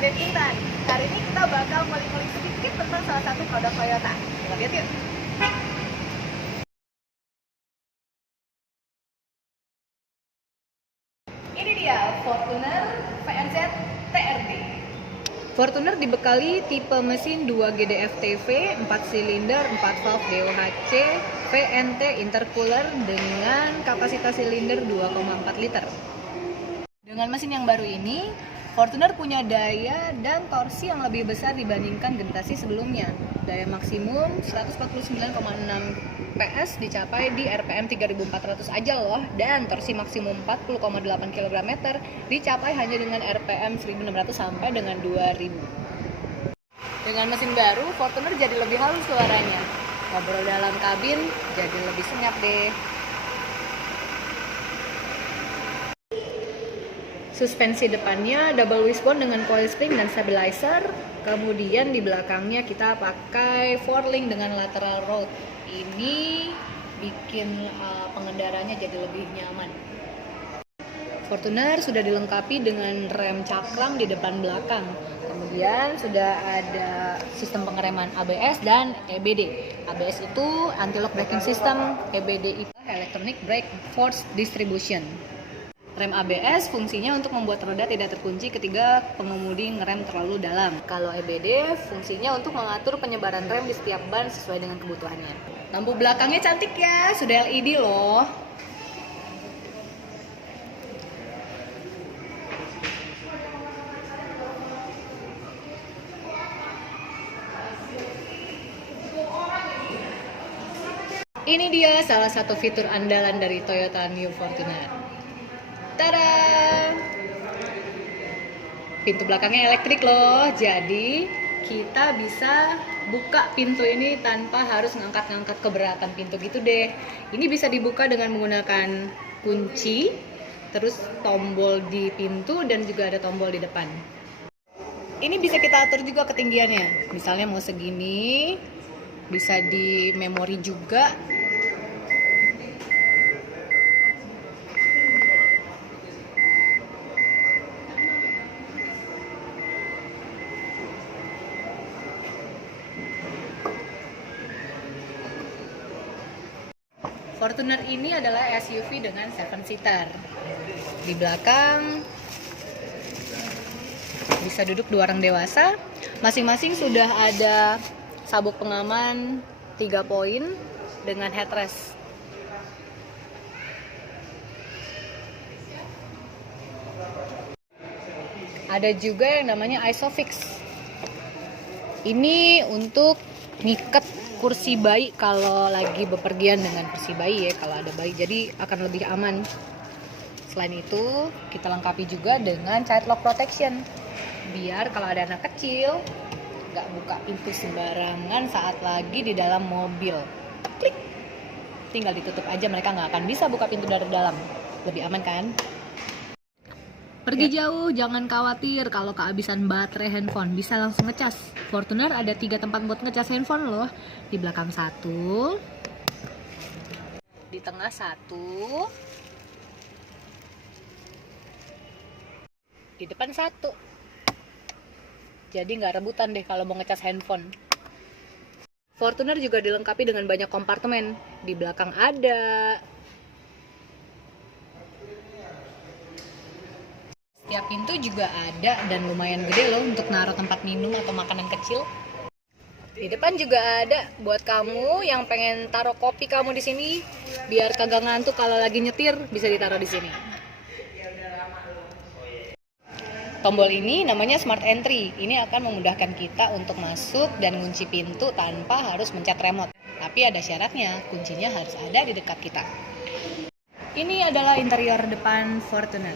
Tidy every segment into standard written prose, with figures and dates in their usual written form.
Raden Intan. Hari ini kita bakal ngulik-ngulik sedikit tentang salah satu produk Toyota. Kita lihat yuk. Ini dia Fortuner VNZ TRD. Fortuner dibekali tipe mesin 2 GDF TV, 4 silinder, 4 valve DOHC, VNT intercooler dengan kapasitas silinder 2,4 liter. Dengan mesin yang baru ini, Fortuner punya daya dan torsi yang lebih besar dibandingkan generasi sebelumnya. Daya maksimum 149,6 PS dicapai di RPM 3400 aja loh, dan torsi maksimum 40,8 km dicapai hanya dengan RPM 1600 sampai dengan 2000. Dengan mesin baru, Fortuner jadi lebih halus suaranya. Ngobrol dalam kabin jadi lebih senyap deh. Suspensi depannya double wishbone dengan coil spring dan stabilizer. Kemudian di belakangnya kita pakai 4-link dengan lateral rod. Ini bikin pengendaranya jadi lebih nyaman. Fortuner sudah dilengkapi dengan rem cakram di depan belakang. Kemudian sudah ada sistem pengereman ABS dan EBD. ABS itu anti-lock braking system, EBD itu electronic brake force distribution. Rem ABS fungsinya untuk membuat roda tidak terkunci ketika pengemudi ngerem terlalu dalam. Kalau EBD fungsinya untuk mengatur penyebaran rem di setiap ban sesuai dengan kebutuhannya. Lampu belakangnya cantik ya, sudah LED loh. Ini dia salah satu fitur andalan dari Toyota New Fortuner. Tada! Pintu belakangnya elektrik loh, jadi kita bisa buka pintu ini tanpa harus ngangkat-ngangkat keberatan pintu gitu deh. Ini bisa dibuka dengan menggunakan kunci, terus tombol di pintu dan juga ada tombol di depan. Ini bisa kita atur juga ketinggiannya, misalnya mau segini, bisa di memori juga. Fortuner ini adalah SUV dengan 7-seater. Di belakang bisa duduk 2 orang dewasa. Masing-masing sudah ada sabuk pengaman 3 poin dengan headrest. Ada juga yang namanya Isofix. Ini untuk ngiket kursi bayi kalau lagi bepergian dengan kursi bayi ya, kalau ada bayi, jadi akan lebih aman. Selain itu kita lengkapi juga dengan child lock protection, biar kalau ada anak kecil nggak buka pintu sembarangan saat lagi di dalam mobil. Klik, tinggal ditutup aja, mereka nggak akan bisa buka pintu dari dalam. Lebih aman kan? Pergi jauh, jangan khawatir kalau kehabisan baterai handphone, bisa langsung ngecas. Fortuner ada 3 tempat buat ngecas handphone loh. Di belakang 1, di tengah 1, di depan 1. Jadi nggak rebutan deh kalau mau ngecas handphone. Fortuner juga dilengkapi dengan banyak kompartemen. Di belakang ada. Setiap pintu juga ada dan lumayan gede loh untuk naruh tempat minum atau makanan kecil. Di depan juga ada buat kamu yang pengen taruh kopi kamu di sini, biar kagak ngantuk kalau lagi nyetir, bisa ditaruh di sini. Tombol ini namanya Smart Entry. Ini akan memudahkan kita untuk masuk dan kunci pintu tanpa harus mencet remote. Tapi ada syaratnya, kuncinya harus ada di dekat kita. Ini adalah interior depan Fortuner.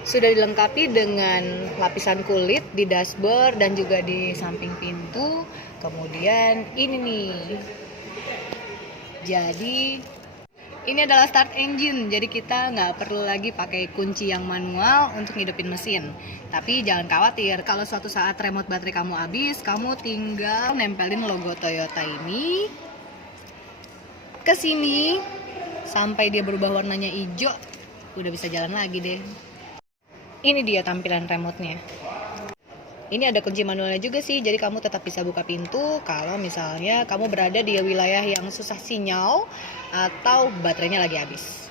Sudah dilengkapi dengan lapisan kulit di dashboard dan juga di samping pintu. Kemudian ini nih. Jadi ini adalah start engine. Jadi kita nggak perlu lagi pakai kunci yang manual untuk ngidupin mesin. Tapi jangan khawatir, kalau suatu saat remote baterai kamu habis, kamu tinggal nempelin logo Toyota ini ke sini. sampai dia berubah warnanya hijau, udah bisa jalan lagi deh. Ini dia tampilan remote-nya. Ini ada kunci manualnya juga sih, jadi kamu tetap bisa buka pintu kalau misalnya kamu berada di wilayah yang susah sinyal atau baterainya lagi habis.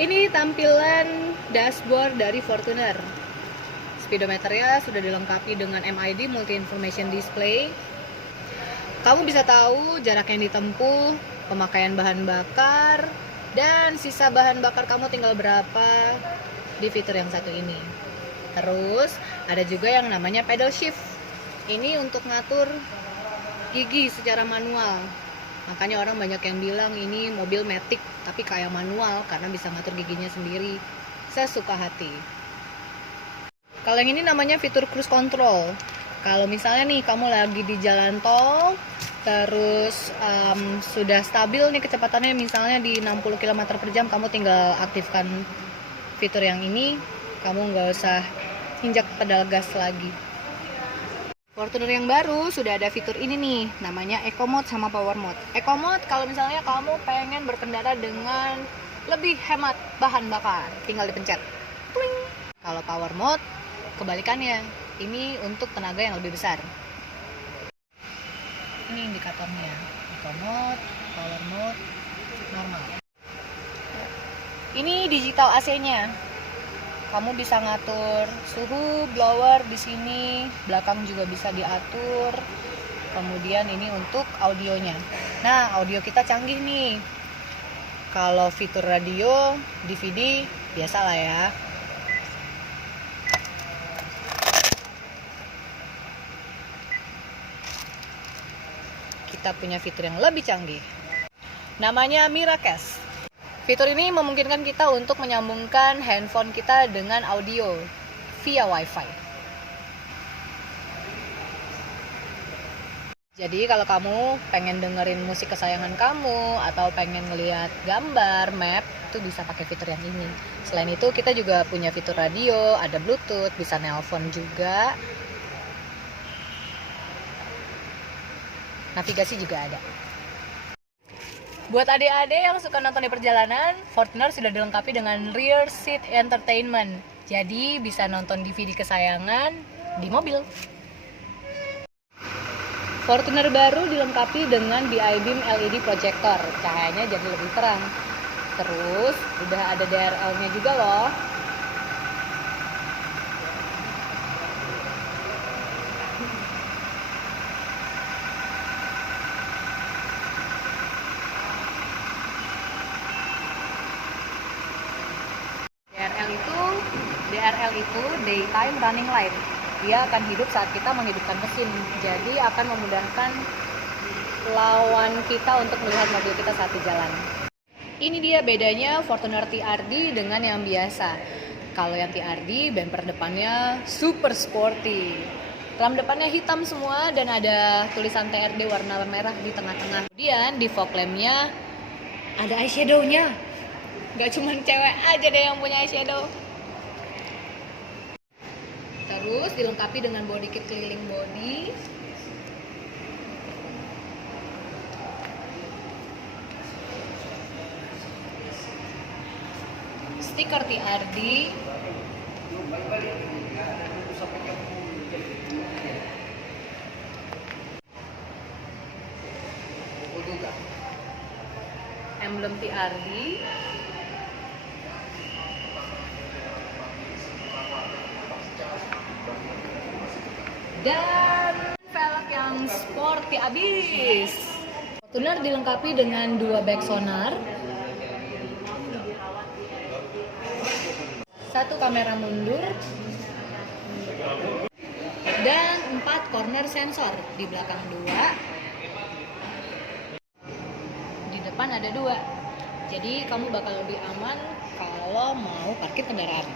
Ini tampilan dashboard dari Fortuner. Speedometernya sudah dilengkapi dengan MID Multi Information Display. Kamu bisa tahu jarak yang ditempuh, pemakaian bahan bakar, dan sisa bahan bakar kamu tinggal berapa di fitur yang satu ini. Terus ada juga yang namanya pedal shift. Ini untuk ngatur gigi secara manual. Makanya orang banyak yang bilang ini mobil matic tapi kayak manual karena bisa ngatur giginya sendiri sesuka hati. Kalau yang ini namanya fitur cruise control. Kalau misalnya nih kamu lagi di jalan tol, terus sudah stabil nih kecepatannya misalnya di 60 km per jam, kamu tinggal aktifkan fitur yang ini, kamu nggak usah injak pedal gas lagi. Fortuner yang baru sudah ada fitur ini nih, namanya Eco Mode sama Power Mode. Eco Mode kalau misalnya kamu pengen berkendara dengan lebih hemat bahan bakar, tinggal dipencet. Pling. Kalau Power Mode kebalikannya, ini untuk tenaga yang lebih besar. Ini indikatornya, Eco Mode, Power Mode, normal. Ini digital AC-nya. Kamu bisa ngatur suhu blower di sini, belakang juga bisa diatur. Kemudian ini untuk audionya. Nah, audio kita canggih nih. Kalau fitur radio, DVD, biasalah ya. Kita punya fitur yang lebih canggih. Namanya Miracast. Fitur ini memungkinkan kita untuk menyambungkan handphone kita dengan audio via Wi-Fi. Jadi kalau kamu pengen dengerin musik kesayangan kamu atau pengen ngeliat gambar, map, itu bisa pakai fitur yang ini. Selain itu kita juga punya fitur radio, ada Bluetooth, bisa nelpon juga. Navigasi juga ada. Buat adik-adik yang suka nonton di perjalanan, Fortuner sudah dilengkapi dengan rear seat entertainment. Jadi bisa nonton DVD kesayangan di mobil. Fortuner baru dilengkapi dengan bi-beam LED projector. Cahayanya jadi lebih terang. Terus udah ada DRL-nya juga loh. DRL itu daytime running light. Dia akan hidup saat kita menghidupkan mesin. Jadi akan memudahkan lawan kita untuk melihat mobil kita saat di jalan. Ini dia bedanya Fortuner TRD dengan yang biasa. Kalau yang TRD, bumper depannya super sporty. Ram depannya hitam semua dan ada tulisan TRD warna merah di tengah-tengah. Kemudian di fog lamp-nya ada eyeshadow-nya. Gak cuma cewek aja deh yang punya eyeshadow. Terus dilengkapi dengan body kit keliling body. Stiker TRD. Emblem TRD. Dan velg yang sporty abis. Fortuner dilengkapi dengan 2 back sonar, 1 kamera mundur, dan 4 corner sensor. Di belakang 2, di depan ada 2. Jadi kamu bakal lebih aman kalau mau parkir kendaraan.